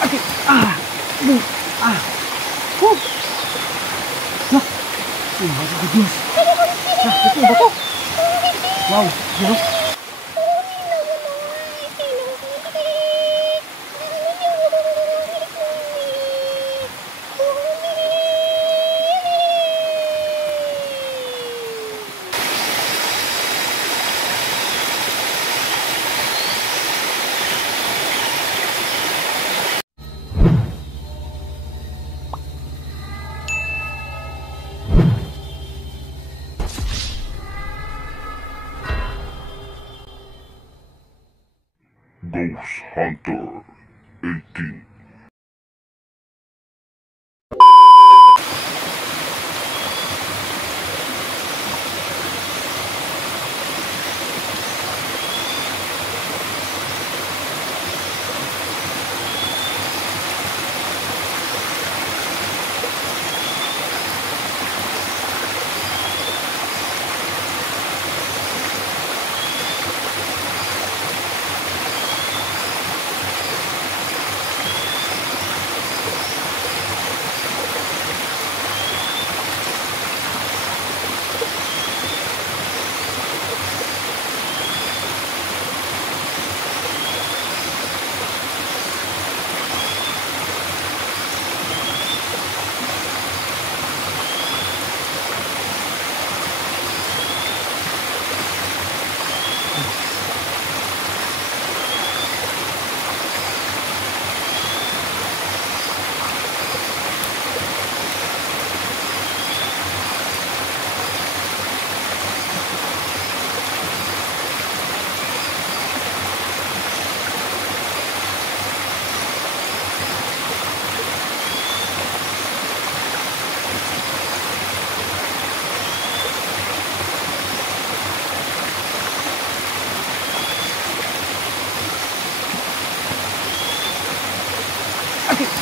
Okay. Ah. Ah. Woo. Nah. Oh, Diyos. Nah, ito ba to? Wow. Yun. Ghost Hunter 18.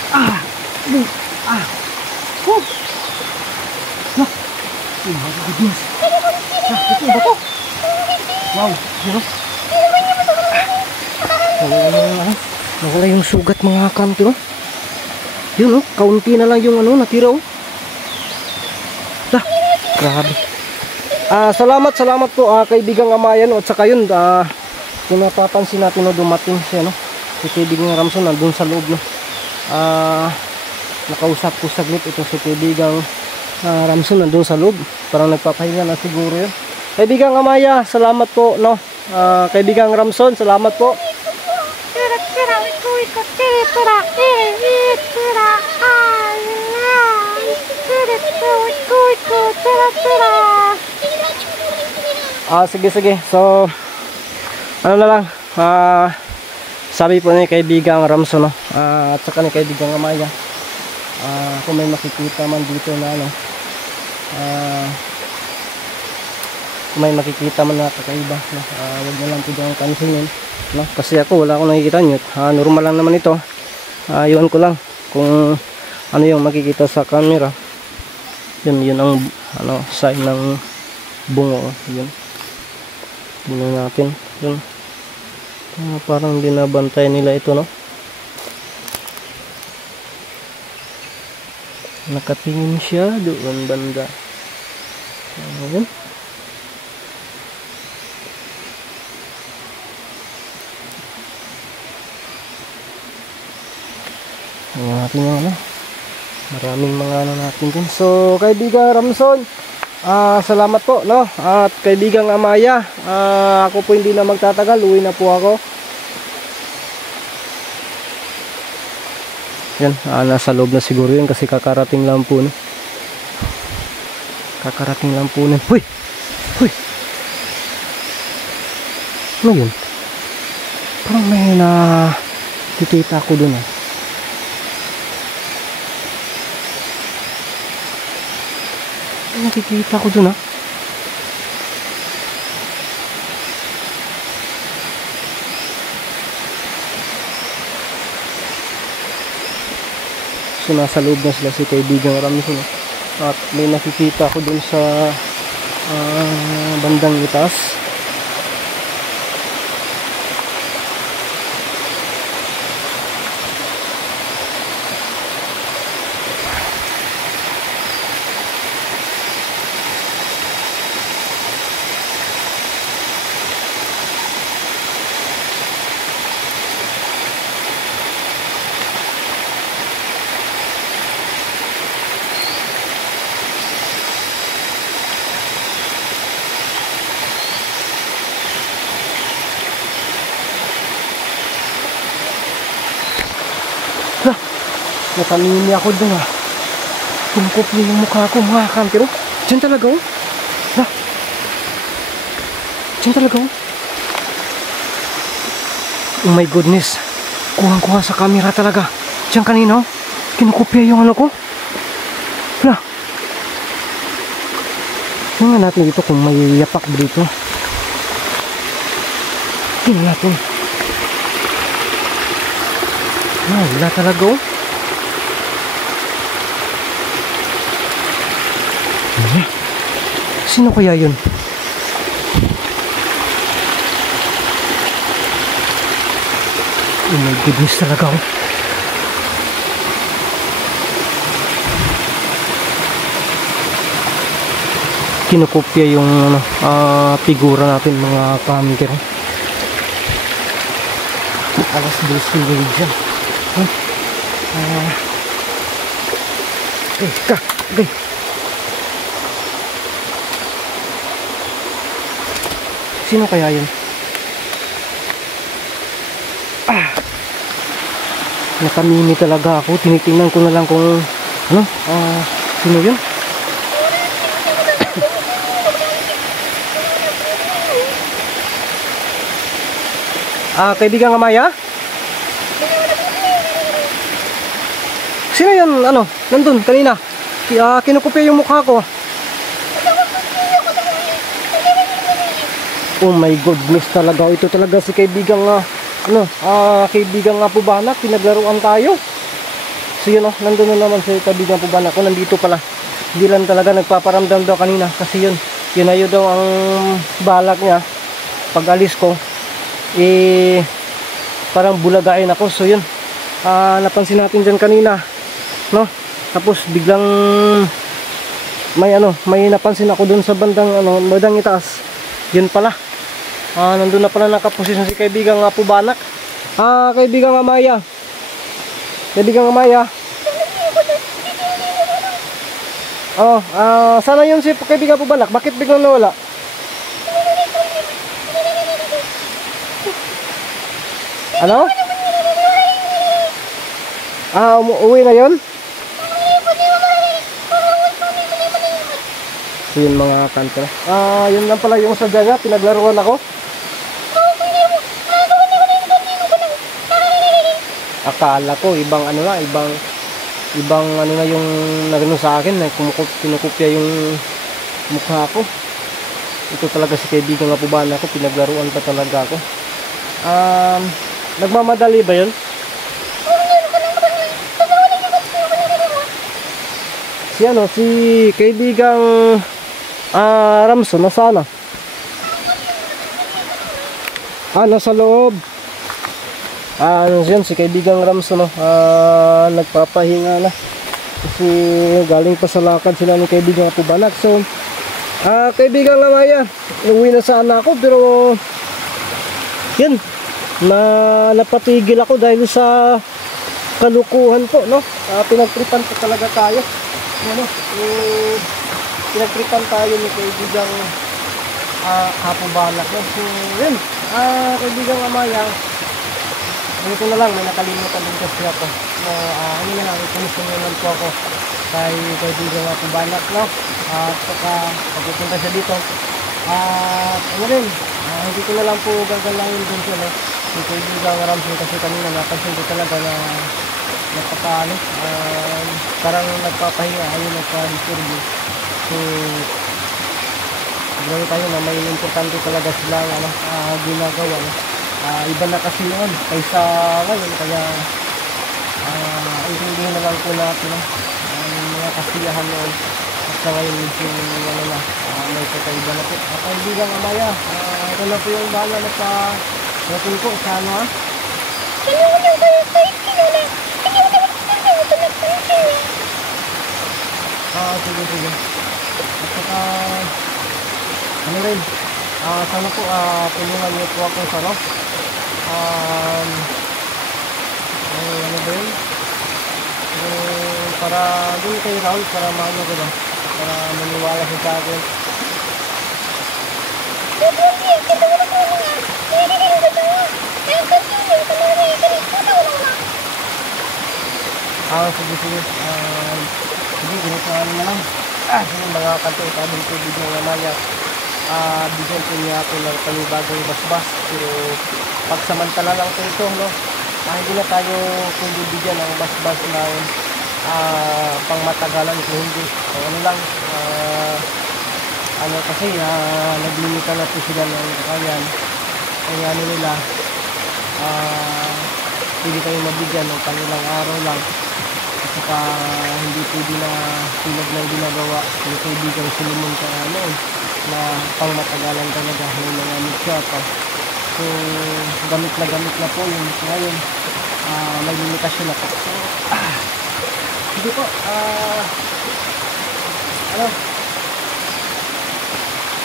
Ah. Ah. Woo. Nah. Oh, Diyos. Nah, ito ba to? Wow. Yun. Nawala yung sugat mga kampi, oh. Yun, oh, kaunti na lang yung ano natira, oh. Dah, grabe. Salamat po kaibigang Amayan, at saka yun, kung napapansin natin, oh, dumating siya, no. Si kaibigang Ramson nandun sa loob, no. Nakausap ko saglit ito si kaibigang Ramson nandun sa loob. Parang nagpapahinga na siguro yun. Kaibigang Amaya, salamat po, no. Kaibigang Ramson, salamat po. Sige. So, ano na lang, sabi po ni kaibigang Ramson, no, at saka ni kaibigang Amaya, kung may makikita man dito na ano, kung may makikita man na kakaiba, no, wag na lang po dyan kansinin, no, kasi ako wala akong nakikita nyo. Normal lang naman ito. Iwan ko lang kung ano yung makikita sa camera. Yun ang ano, sign ng bungo, yun natin, yun. Parang binabantay nila ito, no. Nakatingin siya doon banda. Ayan. Natin yung ano, maraming mga ano natin din. So kaibigang Ramson, salamat po, no, at kaibigang Amaya, ako po hindi na magtatagal, uwi na po ako. Yan, nasa loob na siguro yun kasi kakarating lang po, no. Kakarating lang po na. Huy! Ano yun? Parang may nakikita ko dun, nakikita ko dun, So nasa loob na sila si kaibigang Ramson, at may nakikita ko dun sa bandang itaas. Natamimi ako dun ha. Kinukopya yung mukha ko mga kamper. Diyan talaga oh. Diyan talaga oh. Oh my goodness. Kuhang-kuha sa camera talaga. Diyan kanina oh. Kinukopya yung ano ko. Tingnan natin dito kung may yapak dito. Tingnan natin. Wala talaga oh. Sino kaya yun? Oh my goodness talaga oh. Kinukopya yung figura natin mga kamper. Alas 12 dyan. Okay. Sino kaya yun? Nakamimi talaga ako. Tinitingnan ko na lang kung ano, sino yun? Kaibigang Amaya? Sino yun? Ano? Nandun kanina. Kinukopya yung mukha ko. Oh my goodness talaga. Ito talaga si kaibigang kaibigang Pubanak. Pinaglaruan tayo. So yun nandun na naman si kaibigang Pubanak ko. Nandito pala. Hindi lang talaga nagpaparamdam daw kanina. Kasi yun ayo daw ang balak niya. Pag alis ko parang bulagain ako. So yun napansin natin dyan kanina no. Tapos biglang may napansin ako dun sa bandang itaas. Yun pala nandun na pala nakaposisyon si kaibigang Pubanak. Kaibigang Amaya. Sana yun si kaibigang Pubanak. Bakit biglang nawala? Ano? Uwi na yun? So yun mga kanto. Yun lang pala yung sadya niya. Pinaglaruan ako. Akala ko ibang yung nagano sa akin na kinukopya yung mukha ko. Ito talaga si kaibigan Pubanak ko. Pinaglaruan pa talaga ako. Nagmamadali ba yun? Si kaibigang Ramson nasana? Nasa loob. Yan si kaibigang Ramson nagpapahinga na. Kasi galing pa sa lakad sila ng kaibigang Pubanak. So kaibigang Amaya, uwi na sana ako pero yun, napatigil ako dahil sa kalukuhan po, no? Pinagtripan po talaga tayo. Pinagtripan tayo ni kaibigang Pubanak. So, yun, kaibigang Amaya, ito na lang, may nakalimutan din kasi ako. Ipunisyon po ako kay kaibigang Pubanak, no? At saka, pagpupunta siya dito, hindi ko na lang po gagalangin dun siya, no? Si kaibigang Ramson kasi kanina napansin ko talaga na parang nagpapahinga, ayun nagpa-disturbo. So gawin tayo na may importante talaga silang ginagawa, no? Iba na kasi noon kaysa ngayon, kaya intindihin na lang po natin mga kasiyahan noon at sa ngayon medyo may kakaiba na po. Kaibigang Amaya, ito na po yung bahala na sa natin po sa sige. At saka sana po tulungan niyo po ako sa para doon kay Raul, para maano ko ba, para maniwala siya sa akin. Sige, sige. Sige, ganito na lang. Sige mga kantong kaming tubig ng mamaya. Bigyan ko niya ako ng panibagong basbas. Pero pagsamantala lang po ito, no? Hindi na tayo kundi bigyan ng basbas ng pangmatagalan kung hindi. So, ano lang, kasi naglimita na po sila ng kakayan. Kaya ano nila, pwede kayong mabigyan ng kanilang araw lang. At saka hindi pwede na tulad ng ginagawa ng kaibigang Solomon ka na pangmatagalan talaga ng mga mutsyata. So gamit na po yun. So ngayon may limitasyon na po. So hindi po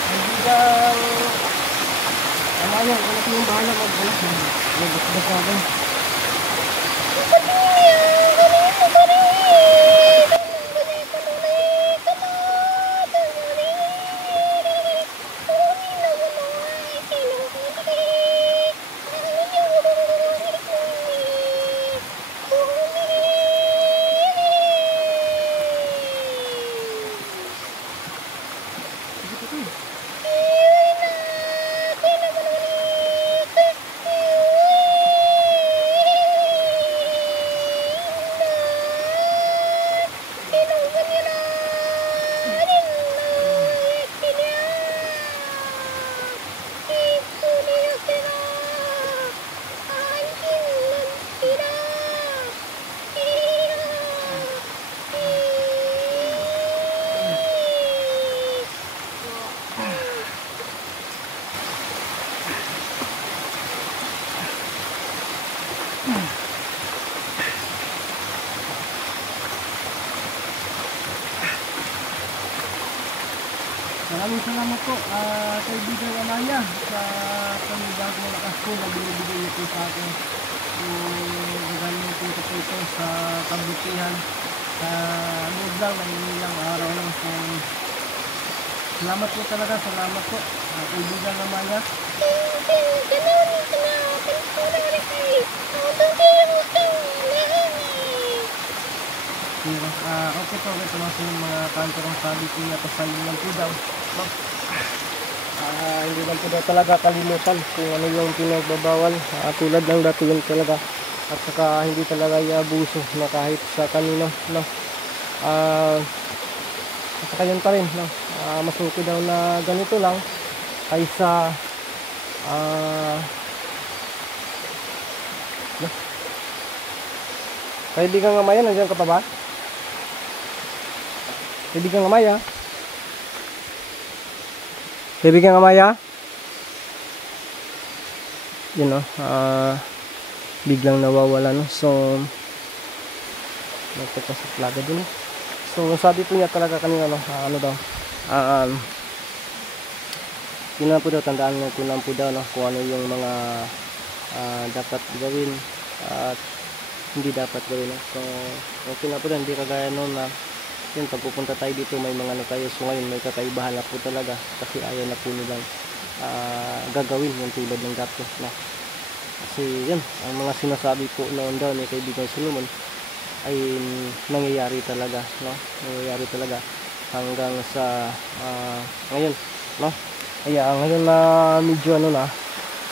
kaibigang ano po yung bahala mag-basbasan. Maraming salamat po kaibigan Amaya sa panibagong lakas po na binibigay niyo po sa akin. So gagawin po ito sa kabutihan sa loob lang ng ilang araw lang. So salamat po talaga, salamat po kaibigan Amaya. Okay po, ito yung mga kanto ng sabi ko niya, pasayin lang po daw. Hindi lang po daw talaga kalimutan kung ano yung pinagbabawal. Tulad ng dati yun talaga. At saka hindi talaga iabuso na kahit sa kanino. No? At saka yun pa rin. No? Mas okay daw na ganito lang kaysa no? Kaibigan nga Maya, nandiyan ka pa ba? Kaibigan Amaya. Kaibigan Amaya. Yun biglang nawawala no. So nagpapasok plaga din. So sabi po niya talaga kanina ano daw. Yun po daw, tandaan mo po daw kung ano yung mga dapat gawin at hindi dapat gawin. So okay na po daw, hindi kagaya noon na yun, pag pupunta tayo dito may mga tayo. So ngayon may kakaibahan na po talaga kasi ayaw na po nilang gagawin yung tulad ng dati na. Kasi yun, ang mga sinasabi po noon daw ni kaibigan Solomon ay nangyayari talaga, no? Nangyayari talaga hanggang sa ngayon, no? Kaya ngayon na medyo na,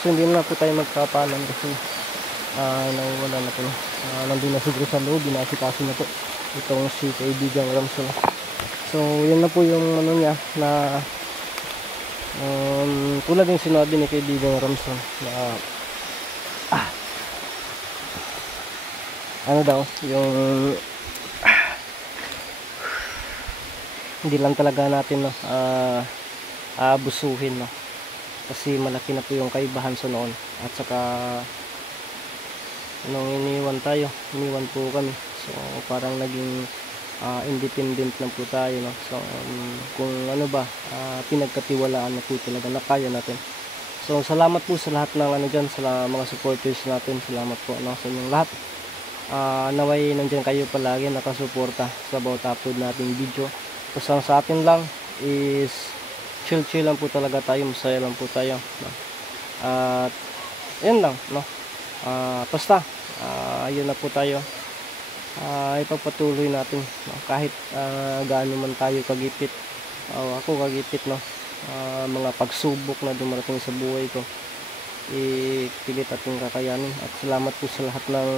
so hindi na po tayo magkapalan kasi nawawala na po, nandun na siguro sa loob, binasikaso na po itong si kaibigang Ramson. So yun na po yung niya na tulad yung sinabi ni kaibigang Ramson na ano daw yung hindi lang talaga natin abusuhin kasi malaki na po yung kaibahan sa noon. At saka nung iniwan po kami, so parang naging independent lang po tayo, no? So kung ano ba pinagkatiwalaan na po talaga na kaya natin. So salamat po sa lahat ng dyan, sa mga supporters natin. Salamat po sa inyong lahat. Naway nandyan kayo palagi nakasuporta sa bawat upload nating video. Basta sa atin lang is chill lang po talaga tayo, masaya lang po tayo, no? At yan lang, no? Basta yun na po tayo. ipagpatuloy natin, no? Kahit gaano man tayo kagipit, ako kagipit, no? Mga pagsubok na dumarating sa buhay ko, pilit ating kakayanin. At salamat po sa lahat ng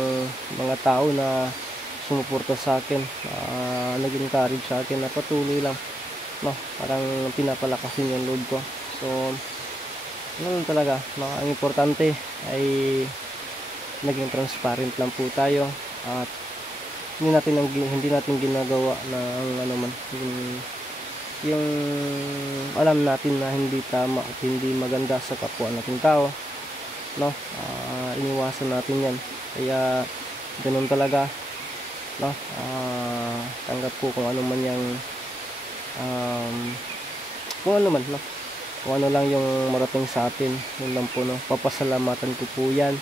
mga tao na sumuporta sa akin, nag-encourage sa akin na patuloy lang, no? Parang pinapalakasin yung load ko. So ano talaga, no? Ang importante ay naging transparent lang po tayo, at hindi natin ginagawa na ang ano man, yung alam natin na hindi tama at hindi maganda sa kapwa nating tao, no? Iniwasan natin yan. Kaya ganun talaga, no? Tanggap ko kung ano man yung kung ano man, no? Kung ano lang yung marating sa atin, yun lang po, no? Papasalamatan ko po yan.